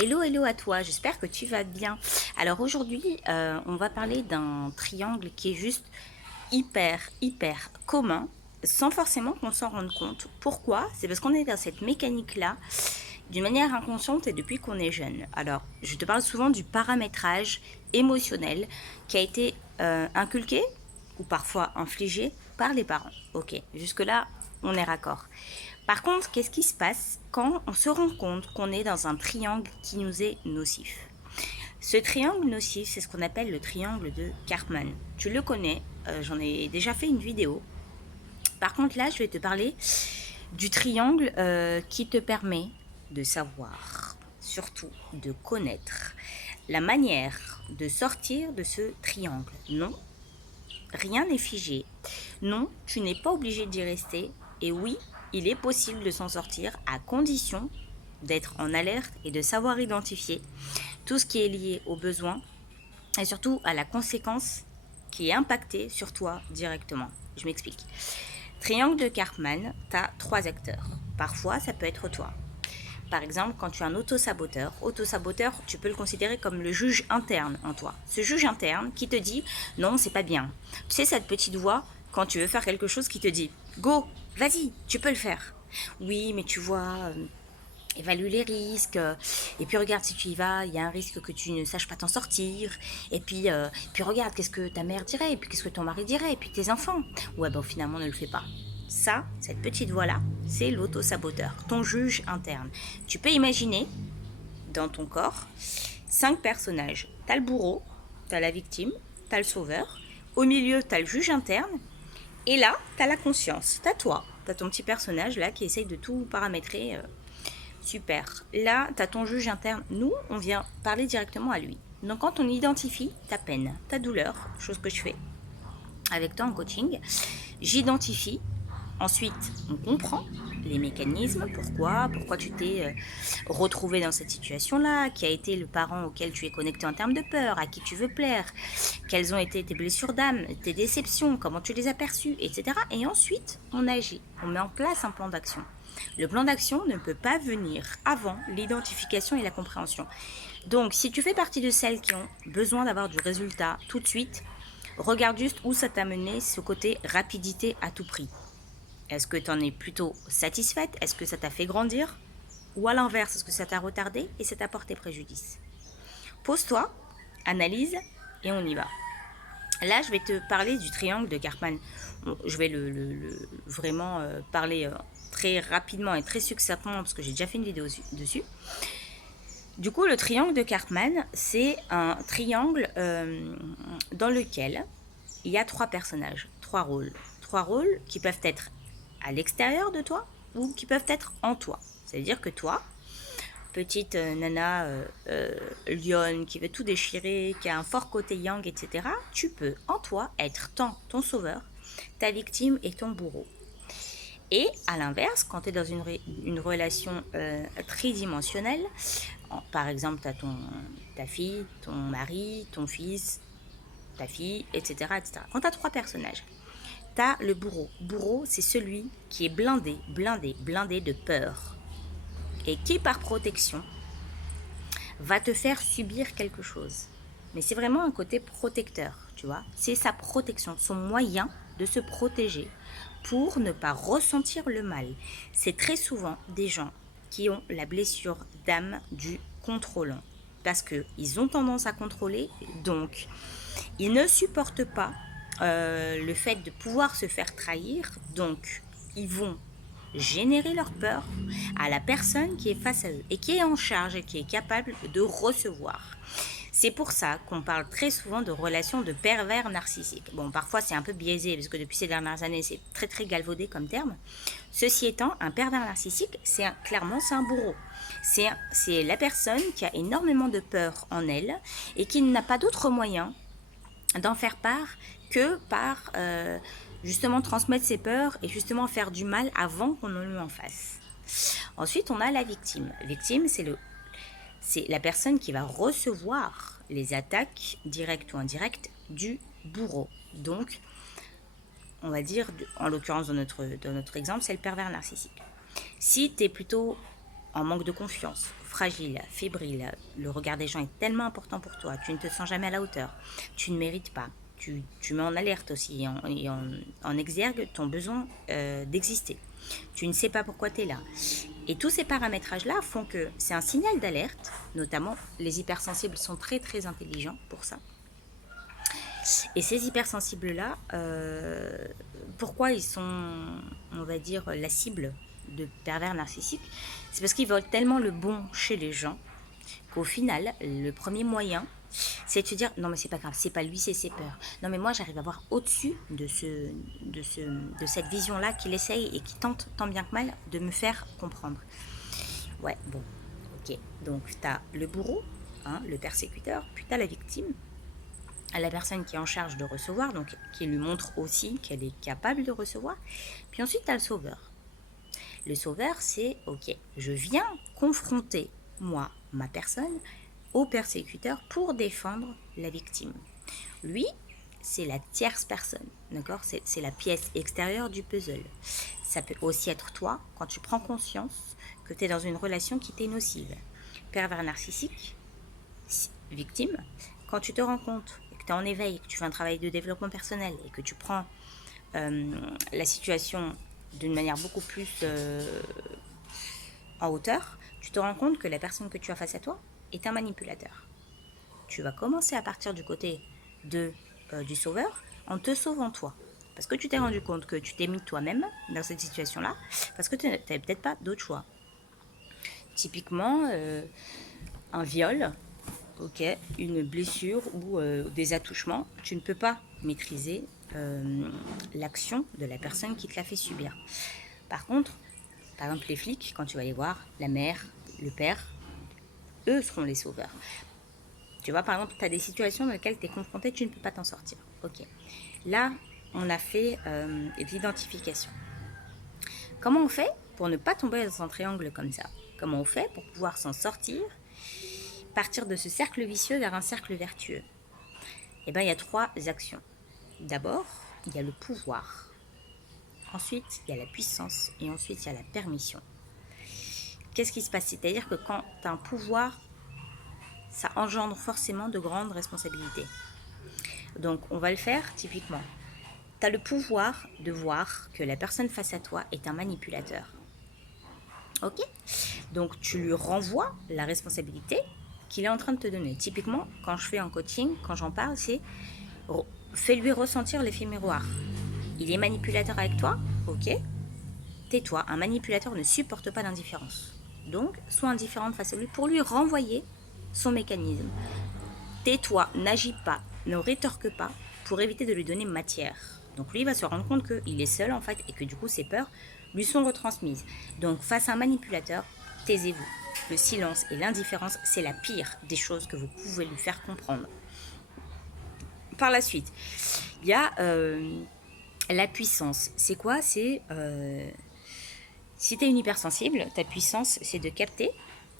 Hello, hello à toi, j'espère que tu vas bien. Alors aujourd'hui, on va parler d'un triangle qui est juste hyper commun, sans forcément qu'on s'en rende compte. Pourquoi? C'est parce qu'on est dans cette mécanique-là, d'une manière inconsciente et depuis qu'on est jeune. Alors, je te parle souvent du paramétrage émotionnel qui a été inculqué ou parfois infligé par les parents. Ok, jusque-là, on est raccord. Par contre, qu'est-ce qui se passe quand on se rend compte qu'on est dans un triangle qui nous est nocif? Ce triangle nocif, c'est ce qu'on appelle le triangle de Karpman. Tu le connais, j'en ai déjà fait une vidéo. Par contre, là, je vais te parler du triangle qui te permet de savoir, surtout de connaître la manière de sortir de ce triangle. Non, rien n'est figé. Non, tu n'es pas obligé d'y rester. Et oui, il est possible de s'en sortir à condition d'être en alerte et de savoir identifier tout ce qui est lié aux besoins et surtout à la conséquence qui est impactée sur toi directement. Je m'explique. Triangle de Karpman, tu as 3 acteurs. Parfois, ça peut être toi. Par exemple, quand tu es un autosaboteur, tu peux le considérer comme le juge interne en toi. Ce juge interne qui te dit non, c'est pas bien. Tu sais, cette petite voix, quand tu veux faire quelque chose, qui te dit go, vas-y, tu peux le faire. Oui, mais tu vois, évalue les risques, et puis regarde si tu y vas, il y a un risque que tu ne saches pas t'en sortir, et puis regarde qu'est-ce que ta mère dirait, et puis qu'est-ce que ton mari dirait, et puis tes enfants. Ouais, bon, finalement, ne le fais pas. Ça, cette petite voix-là, c'est l'auto-saboteur, ton juge interne. Tu peux imaginer, dans ton corps, 5 personnages. T'as le bourreau, t'as la victime, t'as le sauveur, au milieu, t'as le juge interne, et là, t'as la conscience, t'as toi, t'as ton petit personnage là qui essaye de tout paramétrer. Super. Là, tu as ton juge interne. Nous, on vient parler directement à lui. Donc, quand on identifie ta peine, ta douleur, chose que je fais avec toi en coaching, j'identifie. Ensuite, on comprend les mécanismes, pourquoi tu t'es retrouvé dans cette situation-là, qui a été le parent auquel tu es connecté en termes de peur, à qui tu veux plaire, quelles ont été tes blessures d'âme, tes déceptions, comment tu les as perçues, etc. Et ensuite, on agit, on met en place un plan d'action. Le plan d'action ne peut pas venir avant l'identification et la compréhension. Donc, si tu fais partie de celles qui ont besoin d'avoir du résultat tout de suite, regarde juste où ça t'a mené, ce côté rapidité à tout prix. Est-ce que tu en es plutôt satisfaite? Est-ce que ça t'a fait grandir? Ou à l'inverse, est-ce que ça t'a retardé et ça t'a porté préjudice? Pose-toi, analyse et on y va. Là, je vais te parler du triangle de Karpman. Bon, je vais vraiment parler très rapidement et très succinctement parce que j'ai déjà fait une vidéo dessus. Du coup, le triangle de Karpman, c'est un triangle dans lequel il y a 3 personnages, 3 rôles. 3 rôles qui peuvent être à l'extérieur de toi ou qui peuvent être en toi. C'est-à-dire que toi, petite nana lionne qui veut tout déchirer, qui a un fort côté yang, etc., tu peux en toi être tant ton sauveur, ta victime et ton bourreau. Et à l'inverse, quand tu es dans une relation tridimensionnelle, par exemple, tu as ta fille, ton mari, ton fils, ta fille, etc. etc. Quand tu as 3 personnages, tu as le bourreau. Bourreau, c'est celui qui est blindé de peur. Et qui, par protection, va te faire subir quelque chose. Mais c'est vraiment un côté protecteur, tu vois. C'est sa protection, son moyen de se protéger pour ne pas ressentir le mal. C'est très souvent des gens qui ont la blessure d'âme du contrôlant. Parce qu'ils ont tendance à contrôler, donc ils ne supportent pas le fait de pouvoir se faire trahir, donc ils vont générer leur peur à la personne qui est face à eux et qui est en charge et qui est capable de recevoir. C'est pour ça qu'on parle très souvent de relations de pervers narcissiques. Bon, parfois c'est un peu biaisé parce que depuis ces dernières années c'est très galvaudé comme terme. Ceci étant, un pervers narcissique, clairement c'est un bourreau. C'est la personne qui a énormément de peur en elle et qui n'a pas d'autre moyen d'en faire part que par justement transmettre ses peurs et justement faire du mal avant qu'on ne lui en fasse. Ensuite, on a la victime. Victime, c'est la personne qui va recevoir les attaques directes ou indirectes du bourreau. Donc, on va dire, en l'occurrence dans notre exemple, c'est le pervers narcissique. Si tu es plutôt en manque de confiance, fragile, fébrile, le regard des gens est tellement important pour toi, tu ne te sens jamais à la hauteur, tu ne mérites pas, tu mets en alerte aussi en exergue ton besoin d'exister. Tu ne sais pas pourquoi tu es là. Et tous ces paramétrages-là font que c'est un signal d'alerte, notamment les hypersensibles sont très très intelligents pour ça. Et ces hypersensibles-là, pourquoi ils sont, on va dire, la cible de pervers narcissiques? C'est parce qu'ils veulent tellement le bon chez les gens qu'au final, le premier moyen, c'est de se dire non mais c'est pas grave, c'est pas lui, c'est ses peurs. Non mais moi j'arrive à voir au-dessus de cette vision-là qu'il essaye et qui tente tant bien que mal de me faire comprendre. Ouais, bon, ok. Donc t'as le bourreau, hein, le persécuteur, puis t'as la victime, à la personne qui est en charge de recevoir, donc qui lui montre aussi qu'elle est capable de recevoir. Puis ensuite, tu as le sauveur. Le sauveur, c'est, ok, je viens confronter, moi, ma personne, au persécuteur pour défendre la victime. Lui, c'est la tierce personne, d'accord? C'est la pièce extérieure du puzzle. Ça peut aussi être toi, quand tu prends conscience que tu es dans une relation qui t'est nocive. Pervers narcissique, victime, quand tu te rends compte et que tu es en éveil, que tu fais un travail de développement personnel et que tu prends la situation d'une manière beaucoup plus en hauteur, tu te rends compte que la personne que tu as face à toi est un manipulateur. Tu vas commencer à partir du côté du sauveur en te sauvant toi. Parce que tu t'es rendu compte que tu t'es mis toi-même dans cette situation-là, parce que tu n'avais peut-être pas d'autre choix. Typiquement, un viol, ok, une blessure ou des attouchements, tu ne peux pas maîtriser l'action de la personne qui te l'a fait subir. Par contre, par exemple les flics, quand tu vas les voir, la mère, le père, eux seront les sauveurs. Tu vois, par exemple, tu as des situations dans lesquelles tu es confronté, tu ne peux pas t'en sortir. Ok. Là, on a fait l'identification. Comment on fait pour ne pas tomber dans un triangle comme ça? Comment on fait pour pouvoir s'en sortir, partir de ce cercle vicieux vers un cercle vertueux? Eh bien, il y a 3 actions. D'abord, il y a le pouvoir. Ensuite, il y a la puissance. Et ensuite, il y a la permission. Qu'est-ce qui se passe? C'est-à-dire que quand tu as un pouvoir, ça engendre forcément de grandes responsabilités. Donc, on va le faire typiquement. Tu as le pouvoir de voir que la personne face à toi est un manipulateur. Ok? Donc, tu lui renvoies la responsabilité qu'il est en train de te donner. Typiquement, quand je fais un coaching, quand j'en parle, c'est fais-lui ressentir l'effet miroir. Il est manipulateur avec toi, ok? Tais-toi, un manipulateur ne supporte pas d'indifférence. Donc, sois indifférente face à lui pour lui renvoyer son mécanisme. Tais-toi, n'agis pas, ne rétorque pas pour éviter de lui donner matière. Donc lui, il va se rendre compte qu'il est seul en fait et que du coup ses peurs lui sont retransmises. Donc face à un manipulateur, taisez-vous. Le silence et l'indifférence, c'est la pire des choses que vous pouvez lui faire comprendre. Par la suite, il y a la puissance. C'est quoi? C'est si tu es une hypersensible, ta puissance, c'est de capter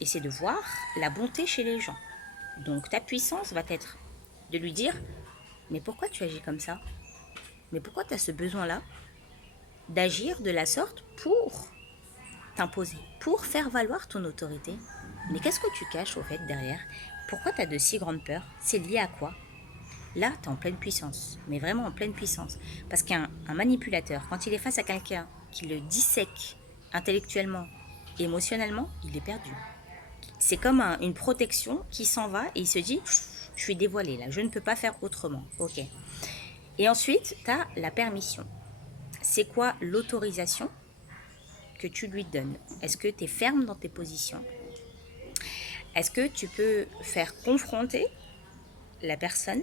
et c'est de voir la bonté chez les gens. Donc ta puissance va être de lui dire « Mais pourquoi tu agis comme ça? Mais pourquoi tu as ce besoin-là d'agir de la sorte pour t'imposer, pour faire valoir ton autorité? Mais qu'est-ce que tu caches au fait derrière? Pourquoi tu as de si grandes peurs? C'est lié à quoi? » Là, tu es en pleine puissance, mais vraiment en pleine puissance. Parce qu'un manipulateur, quand il est face à quelqu'un qui le dissèque intellectuellement, émotionnellement, il est perdu. C'est comme une protection qui s'en va et il se dit « Je suis dévoilé là, je ne peux pas faire autrement. » Ok. Et ensuite, tu as la permission. C'est quoi l'autorisation que tu lui donnes? Est-ce que tu es ferme dans tes positions? Est-ce que tu peux faire confronter la personne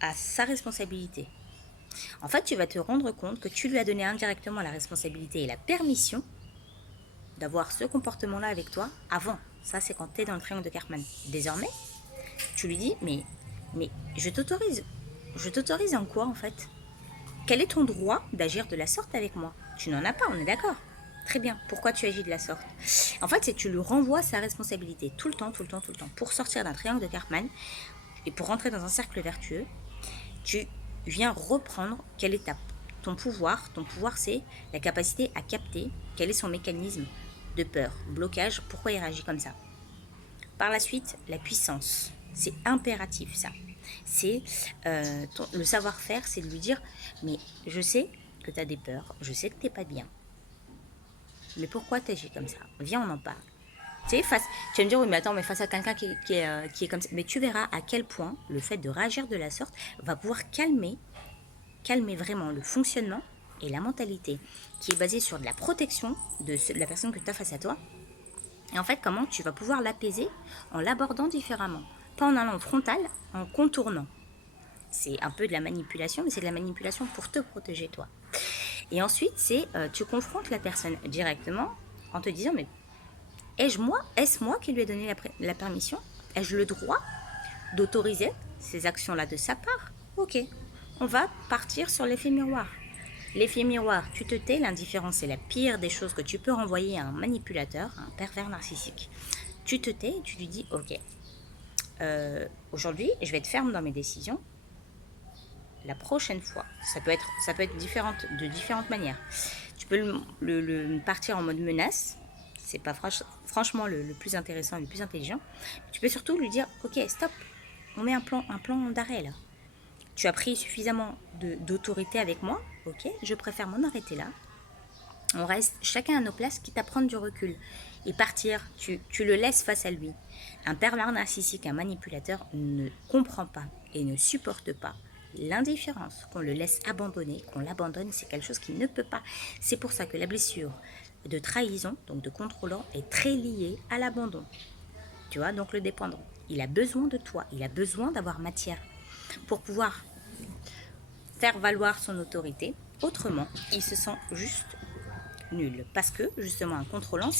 à sa responsabilité? En fait, tu vas te rendre compte que tu lui as donné indirectement la responsabilité et la permission d'avoir ce comportement-là avec toi avant. Ça, c'est quand tu es dans le triangle de Karpman. Désormais, tu lui dis, mais je t'autorise. Je t'autorise en quoi, en fait? Quel est ton droit d'agir de la sorte avec moi? Tu n'en as pas, on est d'accord? Très bien, pourquoi tu agis de la sorte? En fait, c'est que tu lui renvoies sa responsabilité tout le temps, tout le temps, tout le temps. Pour sortir d'un triangle de Karpman et pour rentrer dans un cercle vertueux, tu viens reprendre ton pouvoir. Ton pouvoir, c'est la capacité à capter quel est son mécanisme de peur, blocage. Pourquoi il réagit comme ça? Par la suite, la puissance. C'est impératif ça. C'est le savoir-faire, c'est de lui dire, mais je sais que tu as des peurs, je sais que tu n'es pas bien. Mais pourquoi tu agis comme ça? Viens, on en parle. Tu sais, tu vas me dire, oui, mais attends, mais face à quelqu'un qui est comme ça, mais tu verras à quel point le fait de réagir de la sorte va pouvoir calmer vraiment le fonctionnement et la mentalité qui est basée sur de la protection de la personne que tu as face à toi. Et en fait, comment tu vas pouvoir l'apaiser en l'abordant différemment. Pas en allant frontal, en contournant. C'est un peu de la manipulation, mais c'est de la manipulation pour te protéger toi. Et ensuite, c'est tu confrontes la personne directement en te disant, mais est-ce moi qui lui ai donné la permission? Ai-je le droit d'autoriser ces actions-là de sa part? Ok, on va partir sur l'effet miroir. L'effet miroir, tu te tais, l'indifférence est la pire des choses que tu peux renvoyer à un manipulateur, à un pervers narcissique. Tu te tais et tu lui dis, ok, aujourd'hui, je vais être ferme dans mes décisions. La prochaine fois, ça peut être de différentes manières. Tu peux partir en mode menace, c'est pas franchement le plus intéressant et le plus intelligent. Tu peux surtout lui dire, ok, stop, on met un plan d'arrêt là. Tu as pris suffisamment d'autorité avec moi, ok, je préfère m'en arrêter là. On reste chacun à nos places, quitte à prendre du recul. Et partir, tu le laisses face à lui. Un pervers narcissique, un manipulateur ne comprend pas et ne supporte pas l'indifférence, qu'on le laisse abandonner, qu'on l'abandonne, c'est quelque chose qu'il ne peut pas. C'est pour ça que la blessure de trahison, donc de contrôlant, est très liée à l'abandon. Tu vois, donc le dépendant, il a besoin de toi, il a besoin d'avoir matière pour pouvoir faire valoir son autorité. Autrement, il se sent juste nul. Parce que, justement, un contrôlant,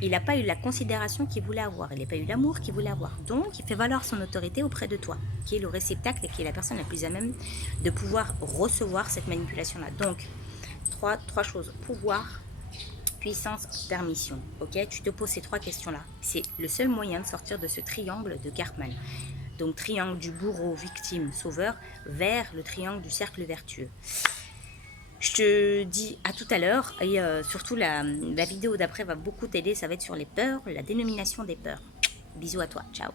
il n'a pas eu la considération qu'il voulait avoir, il n'a pas eu l'amour qu'il voulait avoir. Donc, il fait valoir son autorité auprès de toi, qui est le réceptacle et qui est la personne la plus à même de pouvoir recevoir cette manipulation-là. Donc, trois choses. Pouvoir, puissance, permission. Ok, tu te poses ces trois questions-là. C'est le seul moyen de sortir de ce triangle de Karpman. Donc, triangle du bourreau, victime, sauveur, vers le triangle du cercle vertueux. Je te dis à tout à l'heure et surtout la vidéo d'après va beaucoup t'aider, ça va être sur les peurs, la dénomination des peurs. Bisous à toi, ciao.